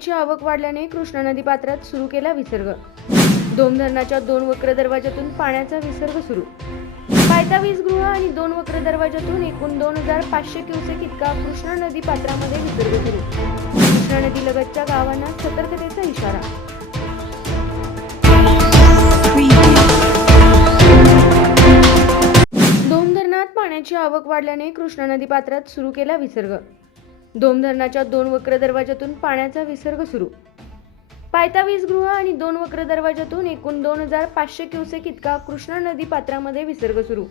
पाण्याची आवक वाढल्याने कृष्णा नदी पात्रात सुरू केला विसर्ग. दोन धरणाच्या दोन वक्र दरवाजातून पाण्याचा विसर्ग सुरू. पायता वीज गृह आणि दोन वक्र दरवाजातून एकूण दोन हजार पाचशे क्युसेक इतका कृष्णा नदी पात्रामध्ये विसर्ग सुरू. कृष्णा नदी लगतच्या गावांना सतर्कतेचा इशारा. दोन धरणात पाण्याची आवक वाढल्याने कृष्णा नदी पात्रात सुरू केला विसर्ग. दोन धरणाच्या दोन वक्र दरवाजातून पाण्याचा विसर्ग सुरू. पायथा वीजगृह आणि दोन वक्र दरवाजातून एकूण दोन हजार पाचशे क्युसेक इतका कृष्णा नदी पात्रामध्ये विसर्ग सुरू.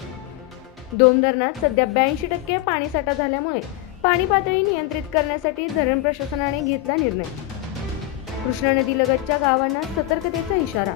दोन धरणात सध्या ब्याऐंशी टक्के पाणीसाठा झाल्यामुळे पाणी पातळी नियंत्रित करण्यासाठी धरण प्रशासनाने घेतला निर्णय. कृष्णा नदी लगतच्या गावांना सतर्कतेचा इशारा.